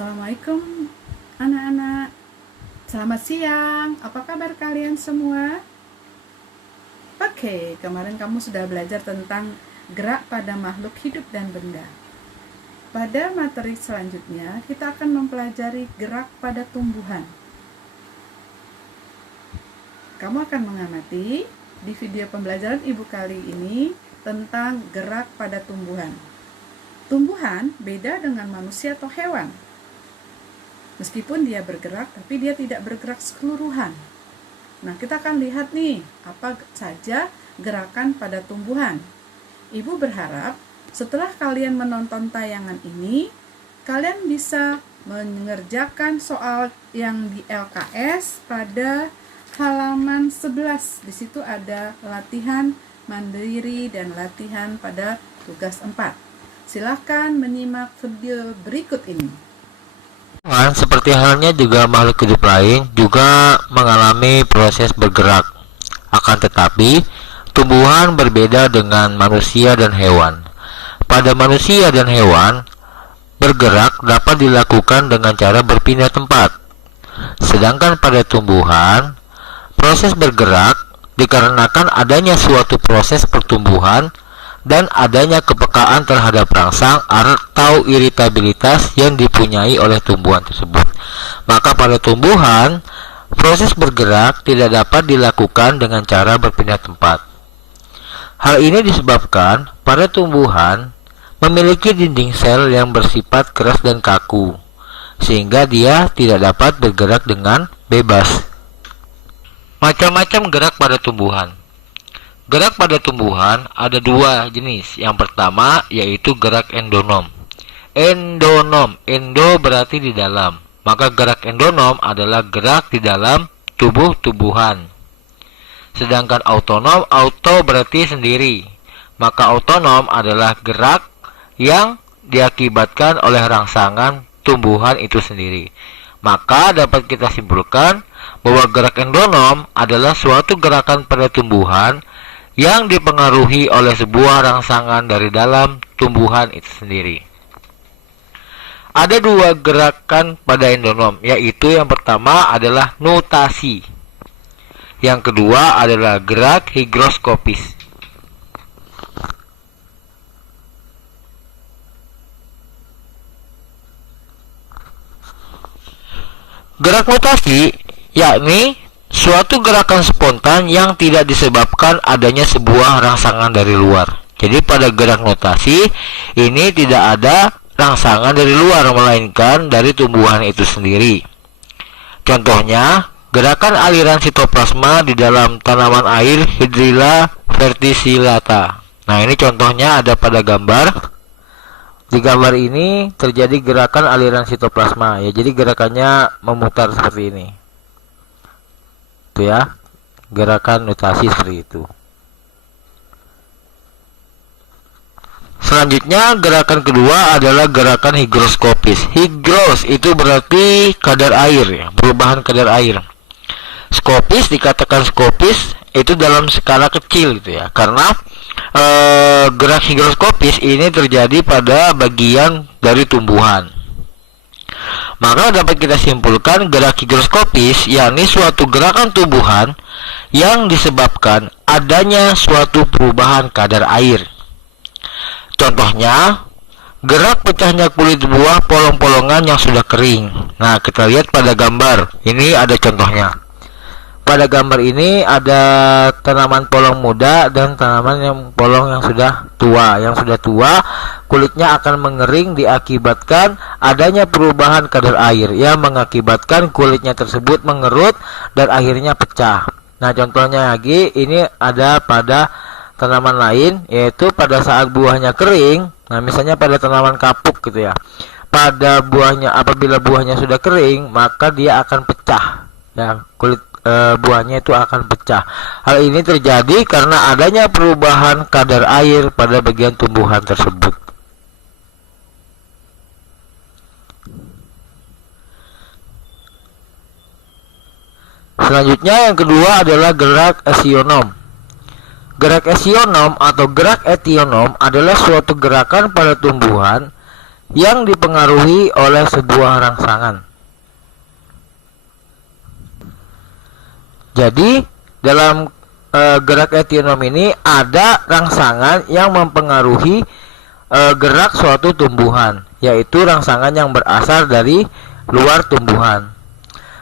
Assalamualaikum anak-anak. Selamat siang. Apa kabar kalian semua? Oke, kemarin kamu sudah belajar tentang gerak pada makhluk hidup dan benda. Pada materi selanjutnya, kita akan mempelajari gerak pada tumbuhan. Kamu akan mengamati di video pembelajaran Ibu kali ini tentang gerak pada tumbuhan. Tumbuhan beda dengan manusia atau hewan. Meskipun dia bergerak, tapi dia tidak bergerak keseluruhan. Nah, kita akan lihat nih, apa saja gerakan pada tumbuhan. Ibu berharap setelah kalian menonton tayangan ini, kalian bisa mengerjakan soal yang di LKS pada halaman 11. Di situ ada latihan mandiri dan latihan pada tugas 4. Silahkan menyimak video berikut ini. Seperti halnya juga makhluk hidup lain juga mengalami proses bergerak. Akan tetapi, tumbuhan berbeda dengan manusia dan hewan. Pada manusia dan hewan, bergerak dapat dilakukan dengan cara berpindah tempat. Sedangkan pada tumbuhan, proses bergerak dikarenakan adanya suatu proses pertumbuhan dan adanya kepekaan terhadap rangsang atau iritabilitas yang dipunyai oleh tumbuhan tersebut. Maka pada tumbuhan, proses bergerak tidak dapat dilakukan dengan cara berpindah tempat. Hal ini disebabkan pada tumbuhan memiliki dinding sel yang bersifat keras dan kaku, sehingga dia tidak dapat bergerak dengan bebas. Macam-macam gerak pada tumbuhan. Gerak pada tumbuhan ada dua jenis. Yang pertama yaitu gerak endonom. Endo berarti di dalam. Maka gerak endonom adalah gerak di dalam tubuh tumbuhan. Sedangkan autonom, auto berarti sendiri. Maka autonom adalah gerak yang diakibatkan oleh rangsangan tumbuhan itu sendiri. Maka dapat kita simpulkan bahwa gerak endonom adalah suatu gerakan pada tumbuhan yang dipengaruhi oleh sebuah rangsangan dari dalam tumbuhan itu sendiri. Ada dua gerakan pada endonom, yaitu yang pertama adalah notasi. Yang kedua adalah gerak higroskopis. Gerak notasi yakni suatu gerakan spontan yang tidak disebabkan adanya sebuah rangsangan dari luar. Jadi pada gerak notasi ini tidak ada rangsangan dari luar, melainkan dari tumbuhan itu sendiri. Contohnya, gerakan aliran sitoplasma di dalam tanaman air Hydrilla verticillata. Nah, ini contohnya ada pada gambar. Di gambar ini terjadi gerakan aliran sitoplasma ya. Jadi gerakannya memutar seperti ini. Ya, gerakan notasi seperti itu. Selanjutnya gerakan kedua adalah gerakan higroskopis. Higros itu berarti kadar air ya, perubahan kadar air. Skopis dikatakan skopis itu dalam skala kecil gitu ya, karena gerak higroskopis ini terjadi pada bagian dari tumbuhan. Maka dapat kita simpulkan gerak higroskopis yakni suatu gerakan tumbuhan yang disebabkan adanya suatu perubahan kadar air. Contohnya, gerak pecahnya kulit buah polong-polongan yang sudah kering. Nah, kita lihat pada gambar. Ini ada contohnya. Pada gambar ini ada tanaman polong muda dan tanaman yang polong yang sudah tua. Yang sudah tua, kulitnya akan mengering diakibatkan adanya perubahan kadar air yang mengakibatkan kulitnya tersebut mengerut dan akhirnya pecah. Nah, contohnya lagi ini ada pada tanaman lain, yaitu pada saat buahnya kering. Nah, misalnya pada tanaman kapuk gitu ya. Pada buahnya, apabila buahnya sudah kering, maka dia akan pecah. Ya, kulit buahnya itu akan pecah. Hal ini terjadi karena adanya perubahan kadar air pada bagian tumbuhan tersebut. Selanjutnya yang kedua adalah gerak esionom. Gerak esionom atau gerak etionom adalah suatu gerakan pada tumbuhan yang dipengaruhi oleh sebuah rangsangan. Jadi dalam gerak etinom ini ada rangsangan yang mempengaruhi gerak suatu tumbuhan, yaitu rangsangan yang berasal dari luar tumbuhan.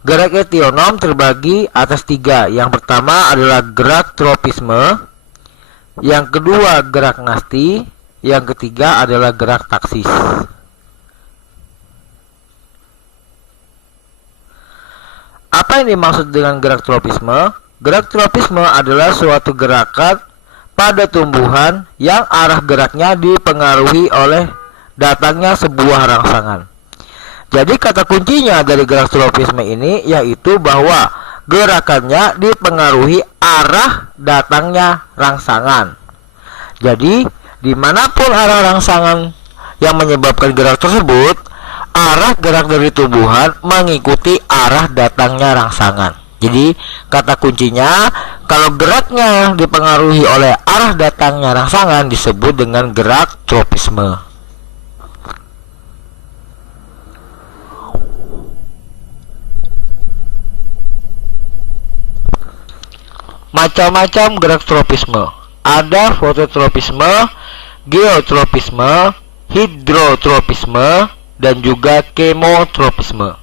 Gerak etinom terbagi atas 3. Yang pertama adalah gerak tropisme, yang kedua gerak nasti, yang ketiga adalah gerak taksis. Apa yang dimaksud dengan gerak tropisme? Gerak tropisme adalah suatu gerakan pada tumbuhan yang arah geraknya dipengaruhi oleh datangnya sebuah rangsangan. Jadi kata kuncinya dari gerak tropisme ini yaitu bahwa gerakannya dipengaruhi arah datangnya rangsangan. Jadi dimanapun arah rangsangan yang menyebabkan gerak tersebut, arah gerak dari tumbuhan mengikuti arah datangnya rangsangan. Jadi kata kuncinya, kalau geraknya dipengaruhi oleh arah datangnya rangsangan disebut dengan gerak tropisme. Macam-macam gerak tropisme. Ada fototropisme, geotropisme, hidrotropisme, dan juga kemotropisme.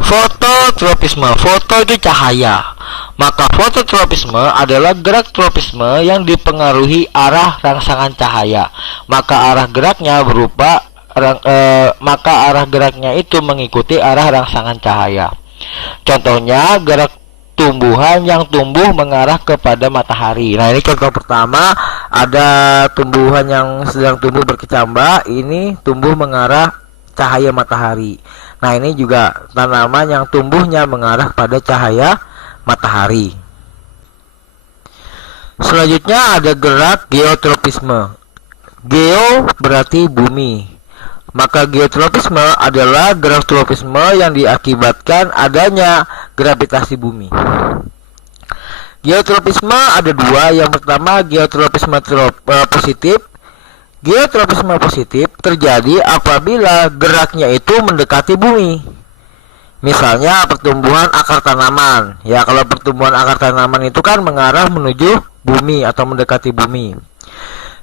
Fototropisme, foto itu cahaya. Maka fototropisme adalah gerak tropisme yang dipengaruhi arah rangsangan cahaya. Maka arah geraknya itu mengikuti arah rangsangan cahaya. Contohnya gerak tumbuhan yang tumbuh mengarah kepada matahari. Nah, ini contoh pertama, ada tumbuhan yang sedang tumbuh berkecambah, ini tumbuh mengarah cahaya matahari. Nah, ini juga tanaman yang tumbuhnya mengarah pada cahaya matahari. Selanjutnya ada gerak geotropisme. Geo berarti bumi. Maka geotropisme adalah gerak tropisme yang diakibatkan adanya gravitasi bumi. Geotropisme ada 2. Yang pertama geotropisme positif. Geotropisme positif terjadi apabila geraknya itu mendekati bumi. Misalnya pertumbuhan akar tanaman. Ya, kalau pertumbuhan akar tanaman itu kan mengarah menuju bumi atau mendekati bumi.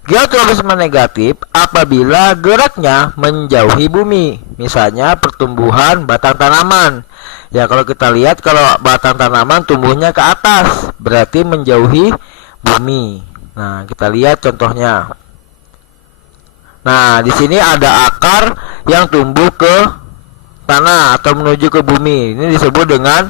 Geotropisme negatif apabila geraknya menjauhi bumi. Misalnya pertumbuhan batang tanaman. Ya, kalau kita lihat kalau batang tanaman tumbuhnya ke atas, berarti menjauhi bumi. Nah, kita lihat contohnya. Nah, di sini ada akar yang tumbuh ke tanah atau menuju ke bumi. Ini disebut dengan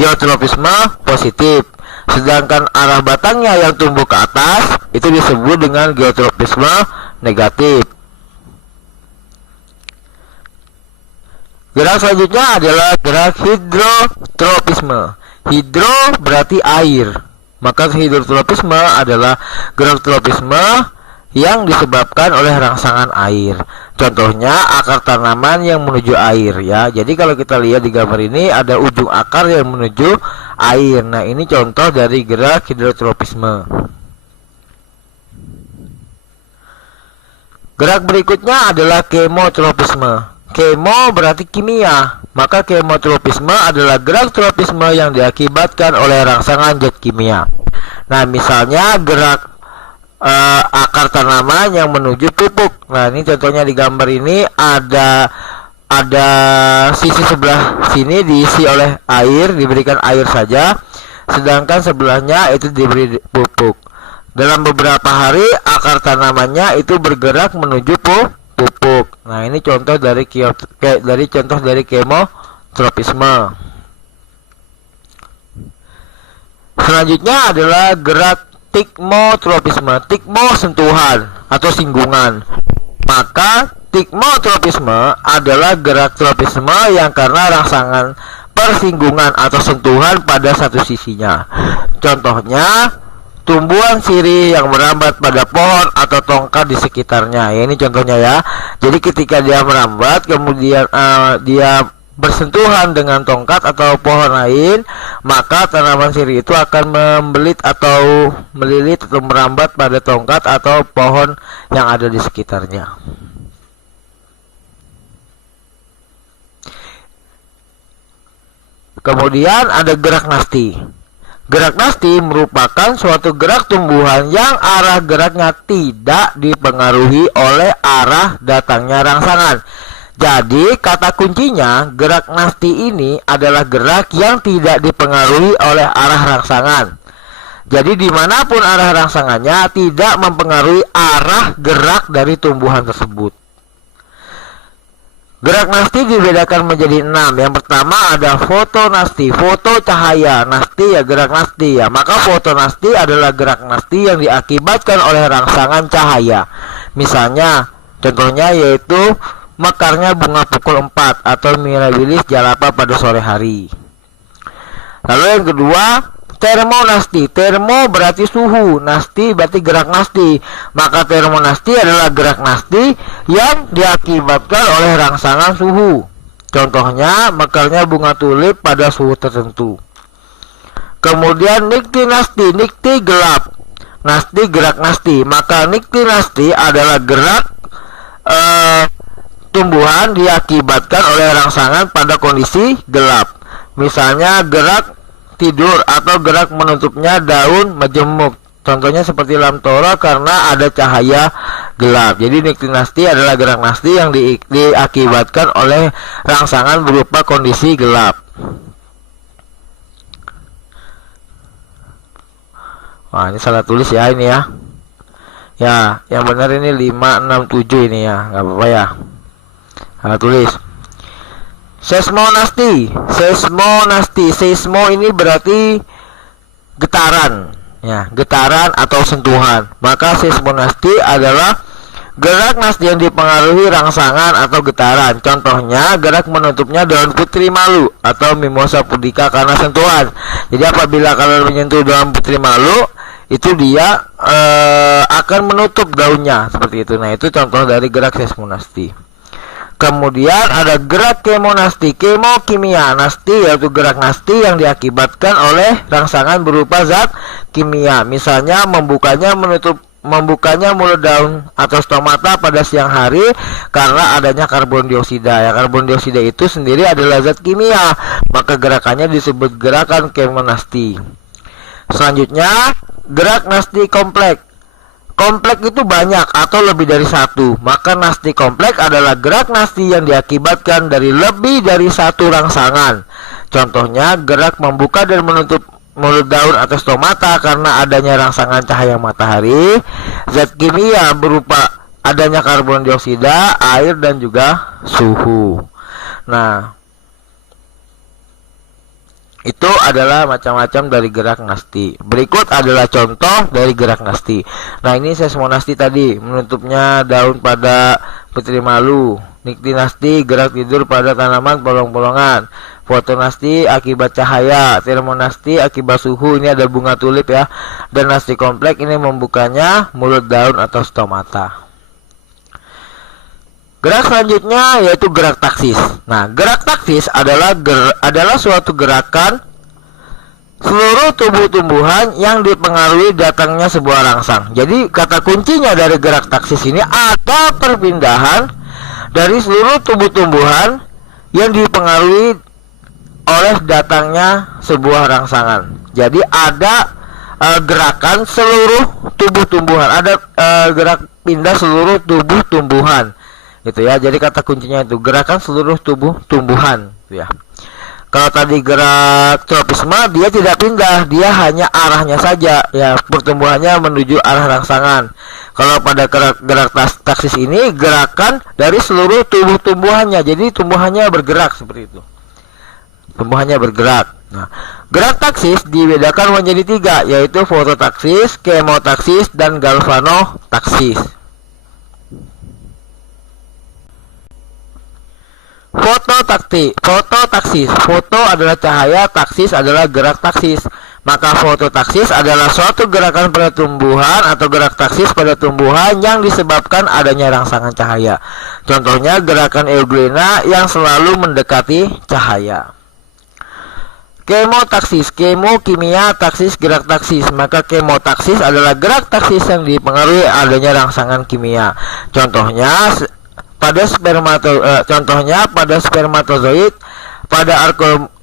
geotropisme positif. Sedangkan arah batangnya yang tumbuh ke atas itu disebut dengan geotropisme negatif. Gerak selanjutnya adalah gerak hidrotropisme. Hidro berarti air. Maka hidrotropisme adalah gerak tropisme yang disebabkan oleh rangsangan air. Contohnya akar tanaman yang menuju air, ya. Jadi kalau kita lihat di gambar ini ada ujung akar yang menuju air. Nah, ini contoh dari gerak hidrotropisme. Gerak berikutnya adalah kemotropisme. Kemo berarti kimia. Maka kemotropisme adalah gerak tropisme yang diakibatkan oleh rangsangan zat kimia. Nah, misalnya gerak akar tanaman yang menuju pupuk. Nah, ini contohnya di gambar ini ada sisi sebelah sini diisi oleh air, diberikan air saja, sedangkan sebelahnya itu diberi pupuk. Dalam beberapa hari akar tanamannya itu bergerak menuju pupuk. Nah, ini contoh dari kemotropisme. Selanjutnya adalah gerak tikmotropisme. Tikmo sentuhan atau singgungan. Maka tikmotropisme adalah gerak tropisme yang karena rangsangan persinggungan atau sentuhan pada satu sisinya. Contohnya tumbuhan sirih yang merambat pada pohon atau tongkat di sekitarnya. Ya, ini contohnya ya. Jadi ketika dia merambat kemudian dia bersentuhan dengan tongkat atau pohon lain, maka tanaman sirih itu akan membelit atau melilit atau merambat pada tongkat atau pohon yang ada di sekitarnya. Kemudian ada gerak nasti. Gerak nasti merupakan suatu gerak tumbuhan yang arah geraknya tidak dipengaruhi oleh arah datangnya rangsangan. Jadi kata kuncinya, gerak nasti ini adalah gerak yang tidak dipengaruhi oleh arah rangsangan. Jadi dimanapun arah rangsangannya tidak mempengaruhi arah gerak dari tumbuhan tersebut. Gerak nasti dibedakan menjadi 6. Yang pertama ada fotonasti, foto cahaya, nasti ya gerak nasti ya. Maka fotonasti adalah gerak nasti yang diakibatkan oleh rangsangan cahaya. Misalnya, contohnya yaitu mekarnya bunga pukul 4 atau mirabilis jalapa pada sore hari. Lalu yang kedua, termonasti. Termo berarti suhu, nasti berarti gerak nasti. Maka termonasti adalah gerak nasti yang diakibatkan oleh rangsangan suhu. Contohnya mekarnya bunga tulip pada suhu tertentu. Kemudian niktinasti, nikti gelap, nasti gerak nasti. Maka niktinasti adalah gerak tumbuhan diakibatkan oleh rangsangan pada kondisi gelap. Misalnya gerak tidur atau gerak menutupnya daun majemuk. Contohnya seperti lamtora karena ada cahaya gelap. Jadi niktinasti adalah gerak nasti yang diakibatkan oleh rangsangan berupa kondisi gelap. Wah, ini salah tulis ya ini ya. Ya, yang benar ini 567 ini ya, nggak apa-apa ya. Salah tulis. Seismonasti. Seismonasti. Seismo ini berarti getaran, ya, getaran atau sentuhan. Maka seismonasti adalah gerak nasti yang dipengaruhi rangsangan atau getaran. Contohnya gerak menutupnya daun putri malu atau mimosa pudica karena sentuhan. Jadi apabila kalian menyentuh daun putri malu, itu dia akan menutup daunnya seperti itu. Nah, itu contoh dari gerak seismonasti. Kemudian ada gerak kemonasti. Kemo kimia, nasti yaitu gerak nasti yang diakibatkan oleh rangsangan berupa zat kimia. Misalnya membukanya mulut daun atau stomata pada siang hari karena adanya karbon dioksida. Ya, karbon dioksida itu sendiri adalah zat kimia, maka gerakannya disebut gerakan kemonasti. Selanjutnya gerak nasti kompleks. Kompleks itu banyak atau lebih dari satu. Maka nasti kompleks adalah gerak nasti yang diakibatkan dari lebih dari satu rangsangan. Contohnya gerak membuka dan menutup mulut daun atau stomata karena adanya rangsangan cahaya matahari. Zat kimia berupa adanya karbon dioksida, air, dan juga suhu. Nah, itu adalah macam-macam dari gerak nasti. Berikut adalah contoh dari gerak nasti. Nah, ini seismonasti tadi, menutupnya daun pada putri malu. Niktinasti, gerak tidur pada tanaman polong-polongan. Fotonasti, akibat cahaya. Termonasti, akibat suhu. Ini ada bunga tulip ya. Dan nasti kompleks ini membukanya mulut daun atau stomata. Gerak selanjutnya yaitu gerak taksis. Nah, gerak taksis adalah suatu gerakan seluruh tubuh tumbuhan yang dipengaruhi datangnya sebuah rangsang. Jadi kata kuncinya dari gerak taksis ini ada perpindahan dari seluruh tubuh tumbuhan yang dipengaruhi oleh datangnya sebuah rangsangan. Jadi ada gerakan seluruh tubuh tumbuhan, ada gerak pindah seluruh tubuh tumbuhan. Gitu ya. Jadi kata kuncinya itu gerakan seluruh tubuh tumbuhan, gitu ya. Kalau tadi gerak tropisme, dia tidak pindah, dia hanya arahnya saja, ya, pertumbuhannya menuju arah rangsangan. Kalau pada gerak taksis ini gerakan dari seluruh tubuh tumbuhannya, jadi tumbuhannya bergerak seperti itu. Tumbuhannya bergerak. Nah, gerak taksis dibedakan menjadi 3, yaitu fototaksis, kemotaksis, dan galvanotaksis. Fototaksis. Foto adalah cahaya, taksis adalah gerak taksis. Maka fototaksis adalah suatu gerakan pada tumbuhan atau gerak taksis pada tumbuhan yang disebabkan adanya rangsangan cahaya. Contohnya gerakan euglena yang selalu mendekati cahaya. Kemotaksis, kemo kimia, taksis gerak taksis. Maka kemotaksis adalah gerak taksis yang dipengaruhi adanya rangsangan kimia. Contohnya pada spermatozoid, pada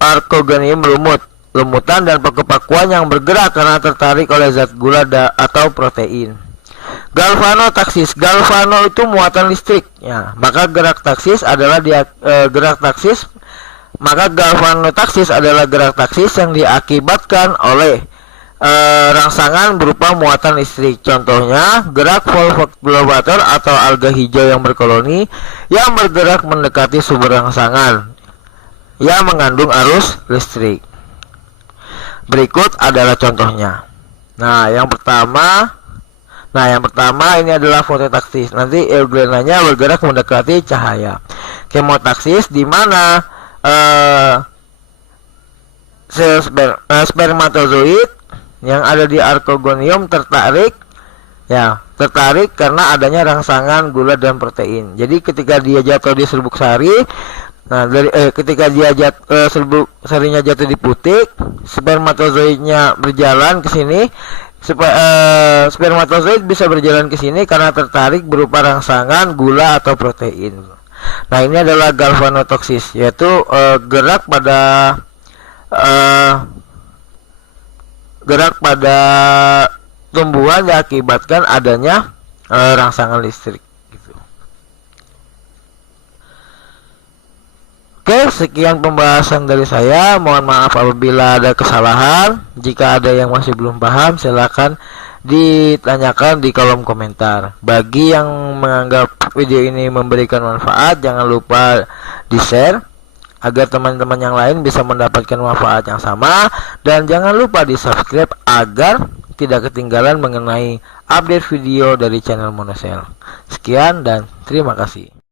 arkeogonium lumutan dan paku-pakuan yang bergerak karena tertarik oleh zat gula atau protein. Galvanotaksis, galvano itu muatan listrik. Ya, maka galvanotaksis adalah gerak taksis yang diakibatkan oleh rangsangan berupa muatan listrik. Contohnya gerak volvoglobulator atau alga hijau yang berkoloni yang bergerak mendekati sumber rangsangan yang mengandung arus listrik. Berikut adalah contohnya. Nah, yang pertama ini adalah fototaksis. Nanti euglenanya bergerak mendekati cahaya. Kemotaksis di mana spermatozoid yang ada di arkeogonium tertarik karena adanya rangsangan gula dan protein. Jadi ketika dia jatuh di serbuk sari, ketika dia serbuk sarinya jatuh di putik, spermatozoidnya berjalan ke sini. Spermatozoid bisa berjalan ke sini karena tertarik berupa rangsangan gula atau protein. Nah, ini adalah galvanotoksis, yaitu gerak pada tumbuhan yang akibatkan adanya rangsangan listrik. Oke, sekian pembahasan dari saya. Mohon maaf apabila ada kesalahan. Jika ada yang masih belum paham, silakan ditanyakan di kolom komentar. Bagi yang menganggap video ini memberikan manfaat, jangan lupa di-share agar teman-teman yang lain bisa mendapatkan manfaat yang sama, dan jangan lupa di-subscribe agar tidak ketinggalan mengenai update video dari channel Monosel. Sekian dan terima kasih.